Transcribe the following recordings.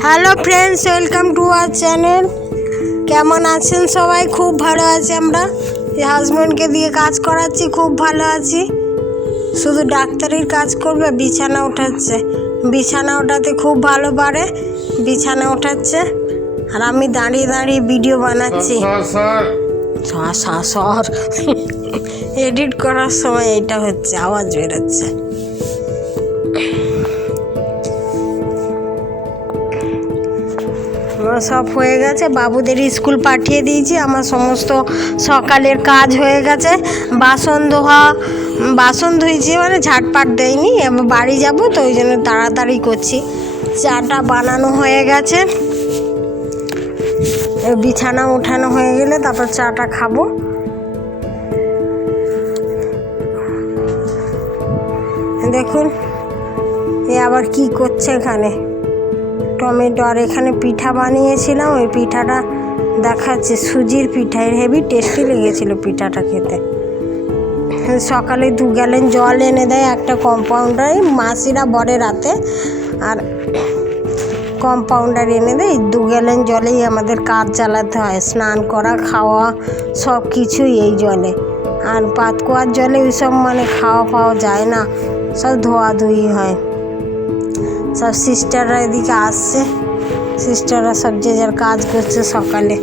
Hello friends welcome to our channel কেমন আছেন সবাই? খুব ভালো আছি আমরা। হাজব্যান্ডকে দিয়ে কাজ করাচ্ছি খুব ভালো আছি। শুধু ডাক্তারির কাজ করবে বিছানা উঠাচ্ছে। বিছানা ওঠাতে খুব ভালো পারে বিছানা ওঠাচ্ছে আর আমি দাঁড়িয়ে দাঁড়িয়ে ভিডিও বানাচ্ছি। এডিট করার সময় এটা হচ্ছে আওয়াজ বেরোচ্ছে। সব হয়ে গেছে। বাবুদের স্কুল পাঠিয়ে দিয়েছি। আমার সমস্ত সকালের কাজ হয়ে গেছে। বাসন ধোয়া, বাসন ধুয়েছি মানে ঝাটপাট দেয়নি। এবার বাড়ি যাব তো ওই জন্য তাড়াতাড়ি করছি। চাটা বানানো হয়ে গেছে। বিছানা উঠানো হয়ে গেলে তারপর চাটা খাব। দেখুন, এ আবার কি করছে এখানে। টমেটো, আর এখানে পিঠা বানিয়েছিলাম। ওই পিঠাটা দেখাচ্ছে সুজির পিঠা। এর হেভি টেস্টি লেগেছিলো পিঠাটা খেতে। সকালে দু গ্যালেন জল এনে দেয়, একটা কম্পাউন্ডারে মাসিরা বড়ে রাতে। আর কম্পাউন্ডার এনে দেয়, দু গ্যালেন জলেই আমাদের কাজ চালাতে হয়। স্নান করা, খাওয়া, সব কিছুই এই জলে। আর পাতকুয়ার জলে ওইসব মানে খাওয়া পাওয়া যায় না। সব ধোয়াধুয়ি হয়। সব সিস্টাররা এদিকে আসছে। সিস্টাররা সব যে যার কাজ করছে সকালে।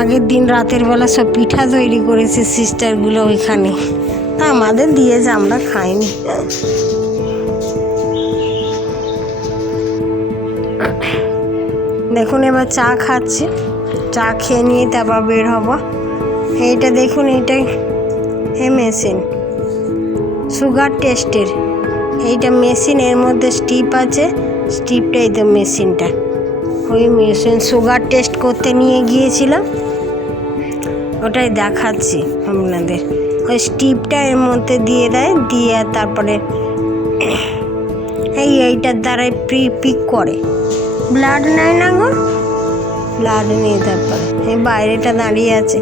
আগের দিন রাতের বেলা সব পিঠা তৈরি করেছে সিস্টারগুলো ওইখানে। তা আমাদের দিয়েছে আমরা খাইনি। দেখুন এবার চা খাচ্ছি। চা খেয়ে নিয়ে তারপর বের হব। এইটা দেখুন এইটা হে মেশিন সুগার টেস্টের এইটা মেশিন, এর মধ্যে স্টিপ আছে। স্টিপটা এই তো মেশিনটা। ওই মেশিন সুগার টেস্ট করতে নিয়ে গিয়েছিলাম। ওটাই দেখাচ্ছি আপনাদের। ওই স্টিপটা এর মধ্যে দিয়ে দেয়, দিয়ে তারপরে এই এইটার দ্বারাই প্রি পিক করে। ব্লাড নেয় না গো। ব্লাড নিয়ে তারপরে এই বাইরেটা দাঁড়িয়ে আছে।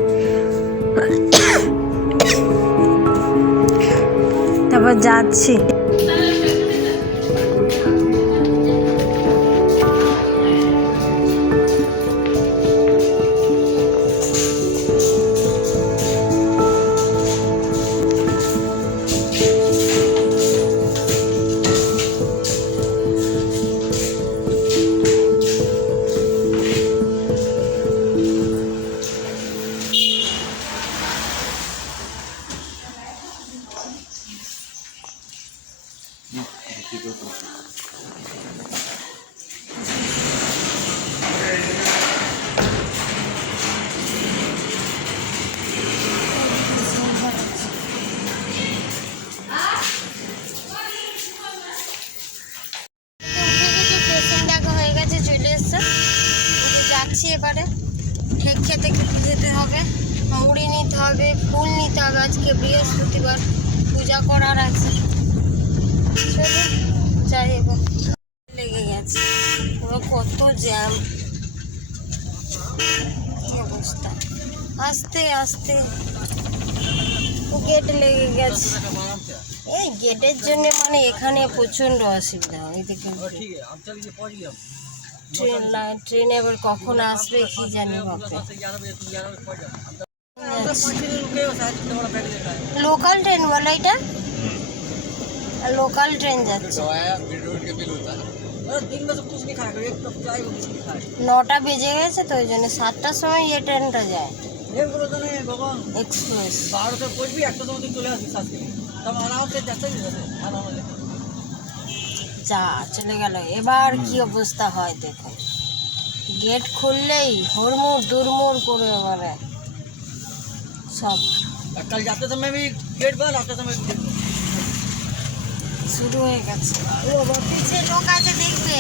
তারপর যাচ্ছি। এসছে ওকে যাচ্ছি এবারে। খেতে খেতে হবে। মুড়ি নিতে হবে, ফুল নিতে হবে আজকে বৃহস্পতিবার। পূজা করার আছে। চলুন, যাই লেগে গেছে। এবার কত জ্যাম। কি অবস্থা? আস্তে আস্তে। গেট লেগে গেছে। এই গেটের জন্য মানে এখানে প্রচণ্ড অসুবিধা। হয় এদিকে ট্রেন লাইন ট্রেনে আবার কখন আসবে কি জানি ভাবতে লোকাল ট্রেন বলো এটা? লোকাল ট্রেন যাচ্ছে। নটা বেজে গেছে তো ওই জন্য সাতটার সময় এই ট্রেনটা যায়। এক্সপ্রেস যা চলে গেল। এবার কি অবস্থা হয় দেখো। গেট খুললেই হুড়মুড় দুরমুড় করে এবারে সব। কাল আমি গেট বল আপনি শুরু হয়ে গেছে। ও পিছিয়ে লোক আছে দেখবে।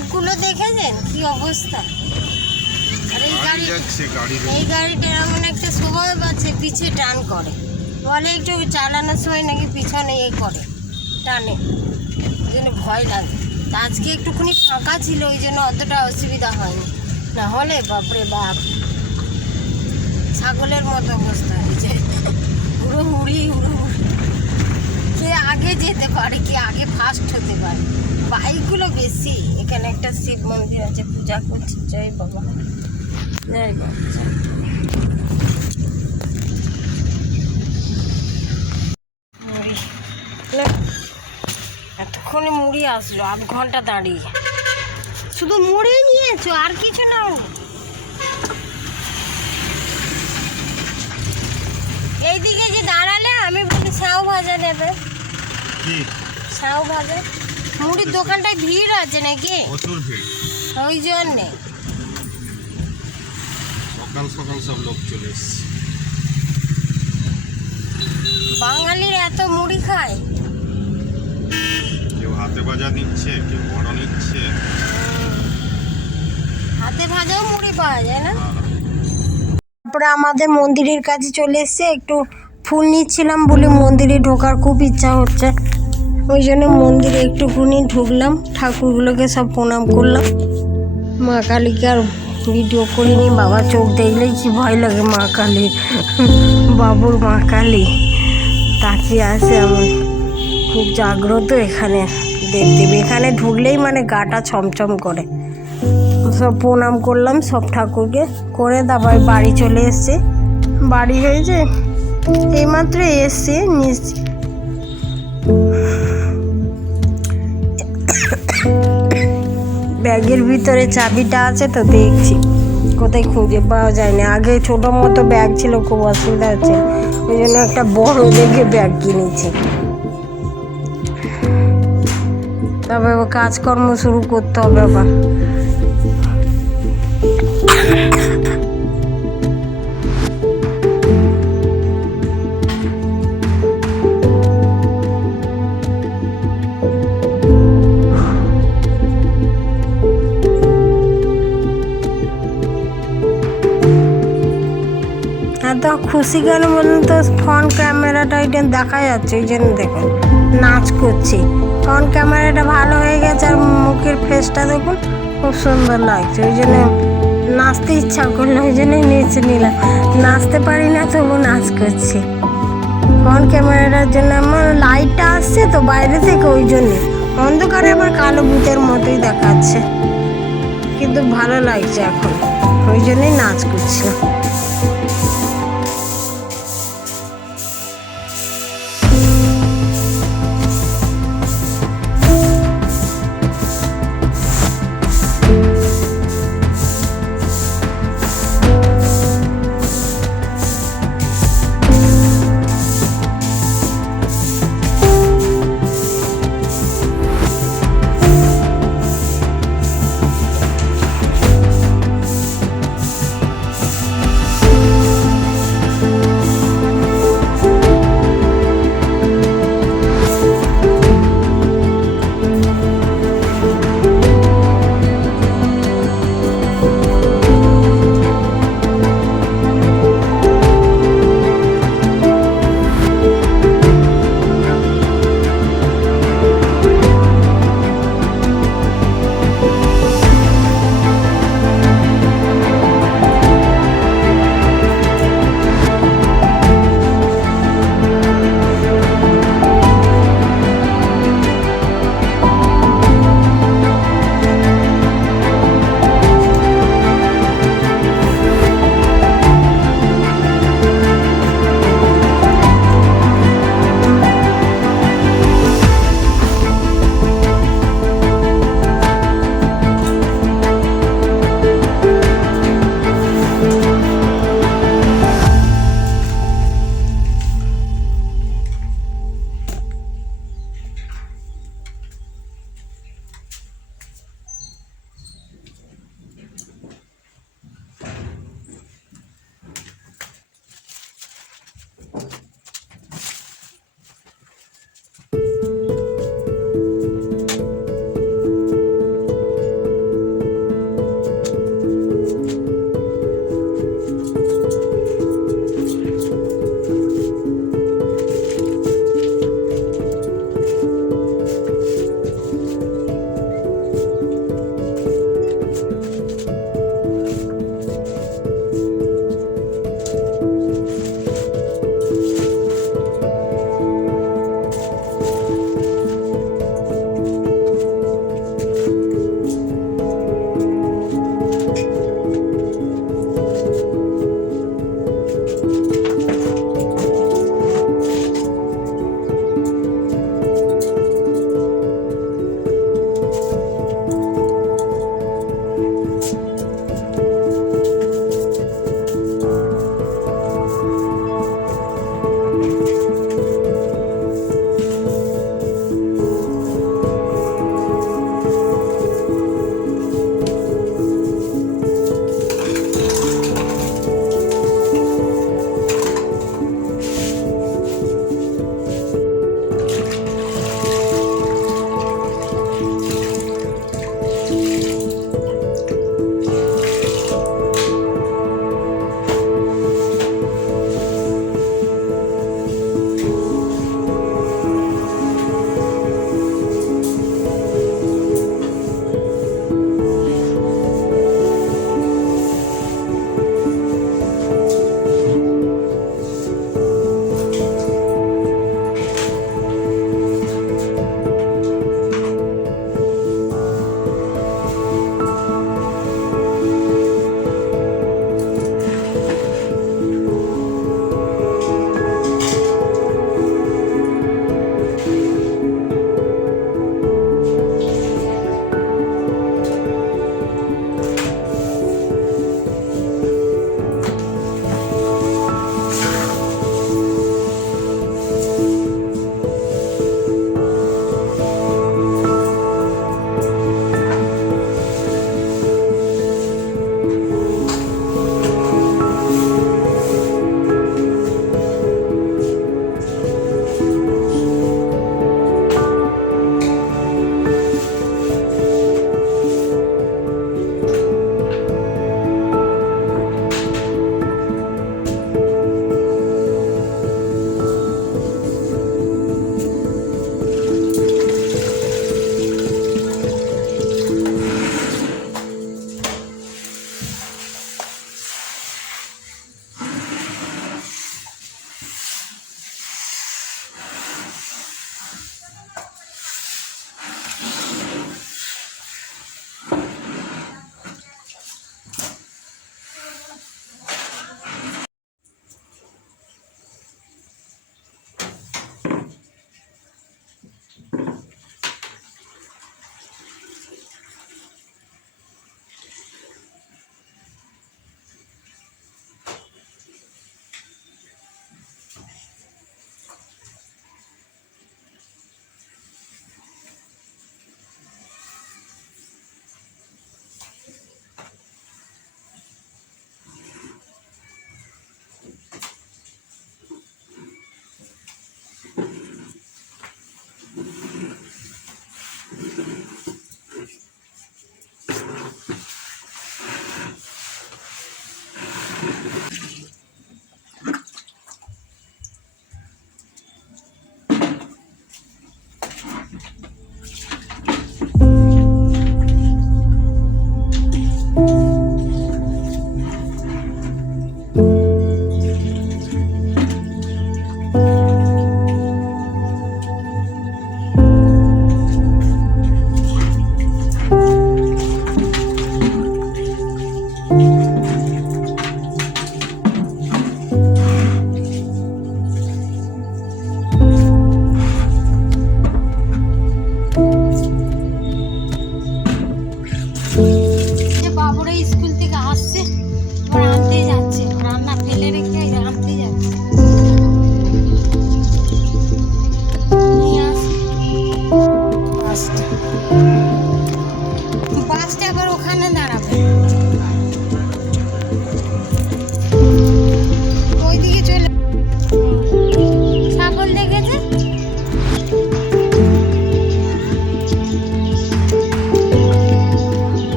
লোকগুলো দেখেছেন? কি অবস্থা? আর এই গাড়ি এই গাড়িটা এমন একটা সময় পাচ্ছে পিছে টান করে। বলে একটু চালানোর সময় নাকি পিছনে এ করে টানে। ওই জন্য ভয় লাগে। তা আজকে একটুখানি ফাঁকা ছিল ওই জন্য অতটা অসুবিধা হয়নি। না হলে বাপরে বাপ। ছাগলের মতো অবস্থা হয়েছে। উড়ো উড়ি উড়ো উড়ি। কে আগে যেতে পারে কে আগে ফার্স্ট হতে পারে। বাইকগুলো বেশি। এখানে একটা শিব মন্দির আছে, পূজা করছে, জয় বাবা। জয় বাবা। এতক্ষণে মুড়ি আসলো, আধ ঘণ্টা দাঁড়িয়ে। শুধু মুড়ি নিয়েছো, আর কিছু নাও। এইদিকে যে দাঁড়ালে, আমি বলি সাউ ভাজা কি সাউ ভাজা মুড়ির দোকানটায় ভিড় আছে নাকি? প্রচুর ভিড়। ওই জন্যে। সকাল সকাল সব লোক চলে এসছে। বাঙালির এত মুড়ি খায়। কেউ হাতে ভাজা নিচ্ছে কেউ বড় নিচ্ছে। হাতে ভাজাও মুড়ি পাওয়া যায় না? তারপরে আমাদের মন্দিরের কাছে চলে এসছে। একটু ফুল নিচ্ছিলাম বলে মন্দিরে ঢোকার খুব ইচ্ছা হচ্ছে। ওই জন্য মন্দিরে একটুখানি ঢুকলাম, ঠাকুরগুলোকে সব প্রণাম করলাম। মা কালীকে আর ভিডিও করিনি, বাবা চোখ দেখলেই কি ভয় লাগে মা কালীর বাবুর মা কালী তাকিয়ে আছে আমার। খুব জাগ্রত এখানে দেখতে এখানে ঢুকলেই মানে গাটা ছমছম করে। সব প্রণাম করলাম সব ঠাকুরকে। করে তারপর বাড়ি চলে এসছে। বাড়ি হয়েছে এইমাত্র এসছে নিচ ব্যাগের ভিতরে চাবিটা আছে তো দেখছি। কোথায় খুঁজে পাওয়া যায় না আগে ছোট মতো ব্যাগ ছিল, খুব অসুবিধা হচ্ছে। ওই জন্য একটা বড় দেখে ব্যাগ কিনেছি। তবে কাজকর্ম শুরু করতে হবে আবার। এত খুশি কেন বলুন তো ফ্রন্ট ক্যামেরাটা এটা দেখা যাচ্ছে ওই জন্য দেখুন, নাচ করছি। ফ্রন্ট ক্যামেরাটা ভালো হয়ে গেছে আর মুখের ফেসটা দেখুন, খুব সুন্দর লাগছে। ওই জন্য নাচতে ইচ্ছা করল ওই জন্যই নেচে নিলাম। নাচতে পারি না, তবু নাচ করছি। ফ্রন্ট ক্যামেরাটার জন্য আমার লাইটটা আসছে তো বাইরে থেকে, ওই জন্যে। অন্ধকারে আবার কালো ভূতের মতোই দেখাচ্ছে। কিন্তু ভালো লাগছে এখন, ওই জন্যই নাচ করছিলাম।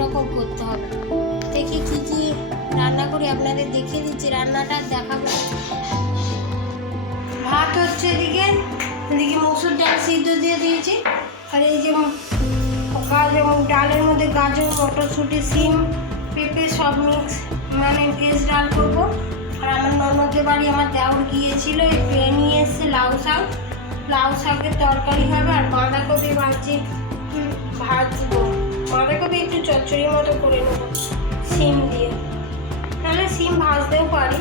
রকম করতে হবে। দেখি কি কি রান্না করি আপনাদের দেখিয়ে দিচ্ছি রান্নাটা দেখাবো। ভাত হচ্ছে এদিকে এদিকে মসুর ডাল সিদ্ধ দিয়ে দিয়েছি। আর এই যে গাজর ডালের মধ্যে গাজর মটরশুঁটি সিম পেঁপে সব মিক্স মানে ভেজ ডাল করব। আর আমার ননদের বাড়ি আমার দেওর গিয়েছিল এই নিয়ে এসছে লাউ শাক। লাউ শাকের তরকারি হবে আর বাঁধাকপি হুম, ভাজবো। বাঁধাকপি একটু চচ্চড়ির মতো করে নেব, সিম দিয়ে। তাহলে সিম ভাজতেও পারি,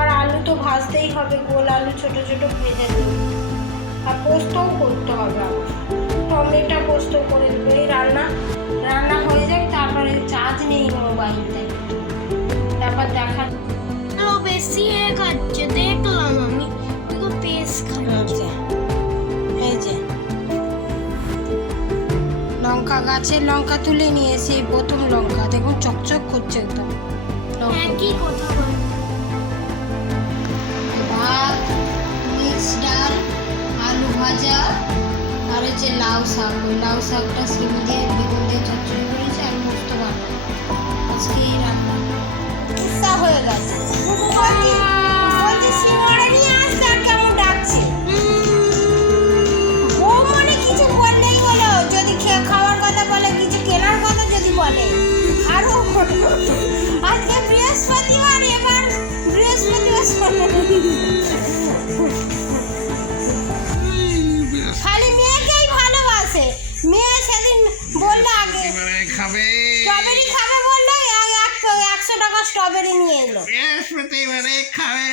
আর আলু তো ভাজতেই হবে, গোল আলু ছোট ছোট ভেজে দেবো আর পোস্তও করতে হবে টমেটো পোস্ত করে দেবো এই রান্না রান্না হয়ে যাক, তারপরে চার্জ নেই মোবাইলটায় তারপর দেখা বেশি গাছের লঙ্কা তুলে নিয়ে এসে প্রথম লঙ্কা। দেখুন চকচক করছে তো বল। ভাত মিক্স ডাল আলু ভাজা আর হচ্ছে লাউ শাক। ওই লাউ শাকটা সিম দিয়ে বেগুন দিয়ে চচ্চড়ি করেছে আর পোস্ত বাটা আজকে স্ট্রবেরি নিয়ে এলো। বৃহস্পতিবারে খাবে।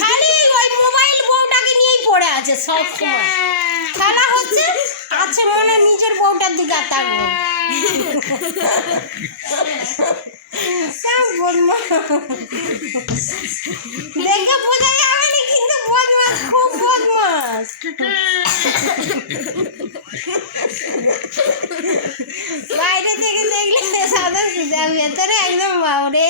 খালি ওই মোবাইল বউটাকে নিয়েই পড়ে আছে সব সময়। খেলা হচ্ছে আছে মনে নিজের বউটার দিকে তাকবো। দেখে বোঝা যাবে না কিন্তু বদমাস খুব বাইরে থেকে দেখলে সাদা সুদা ভেতরে একদম বাবরে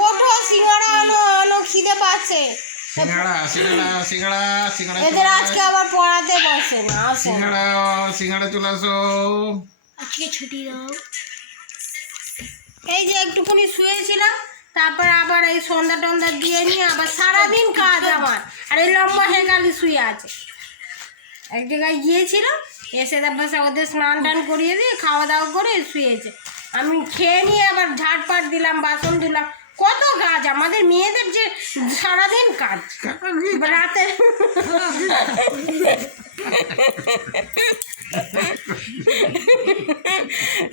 ওঠো সিঙ্গাড়া খিদে পাচ্ছে সিঙ্গাড়া সিঙ্গাড়া সিঙ্গাড়া সিঙ্গাড়া এদের আজকে আবার পড়াতে বসে না। সিঙ্গাড়া সিঙ্গাড়া চলে আসো আজকে ছুটি দাও এই যে একটুখানি শুয়েছিলাম, তারপর আবার এই সন্ধ্যা টন্ধা দিয়ে নিয়ে আবার সারাদিন কাজ আমার। আর এই লম্বা হেঙ্গালি শুয়ে আছে। এক জায়গায় গিয়েছিল এসে তারপর ওদের স্নান টান করিয়ে দিয়ে খাওয়া দাওয়া করে শুয়েছে। আমি খেয়ে নিয়ে আবার ঝাড়পাট দিলাম, বাসন দিলাম কত কাজ, আমাদের মেয়েদের যে সারাদিন কাজ। রাতে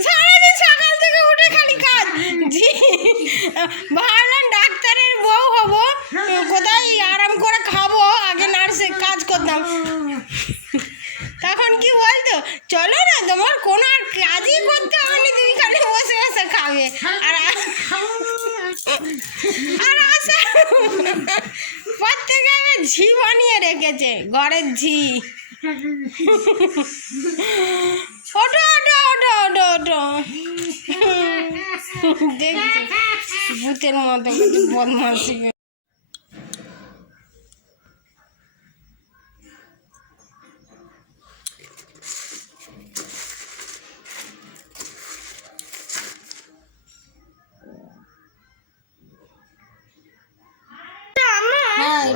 সারাদিন সকাল খালি কাজ। জি। ভাবলাম ডাক্তারের বউ হব। কোথায় আরাম করে খাব? আগে নার্সে কাজ করতাম। তখন কি বলতো? চলো না, তোমার কোনো আর কাজই করতে হবে না তুমি খালি বসে বসে খাবে। আর আর আসা। ঝি বানিয়ে রেখেছে, ঘরের ঝি। ওটো ওটো ওটো ওটো ওটো দেখছি। ভূতের মতো বদমাসি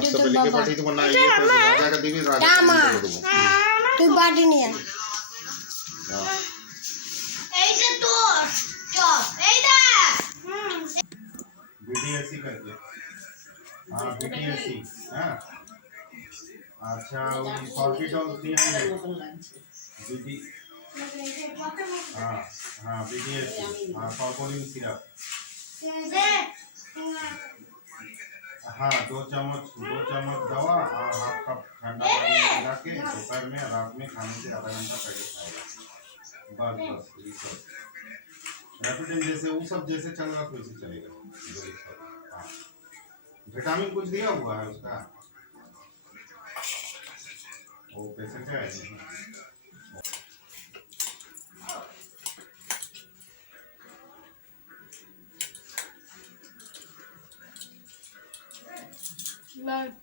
হোয়াটসঅ্যাপে লিখে পাঠিয়ে দেবো না ইয়ে করে রাজাকে দিবি রাজা করে দেবো। তুই বাটি নিয়ে হ্যাঁ। এইটা তোর চপ এই দেখ। বিডিএসি করকে হ্যাঁ বিডিএসি হ্যাঁ। আচ্ছা ওই সলটিটল দিয়ে বিডি হ্যাঁ হ্যাঁ বিডিএসি হ্যাঁ পারপলিন সিরাপ। हाँ दो चम्मच दो चम्मच दवा और हाफ़ कप ठंडा पानी मिला के दोपहर में रात में खाने से आधा घंटा पहले खाएगा। बस बस रेपिडेंट जैसे वो सब जैसे चल रहा था वैसे चलेगा। सब, हाँ। विटामिन कुछ दिया हुआ है उसका? वो पेशेंट है না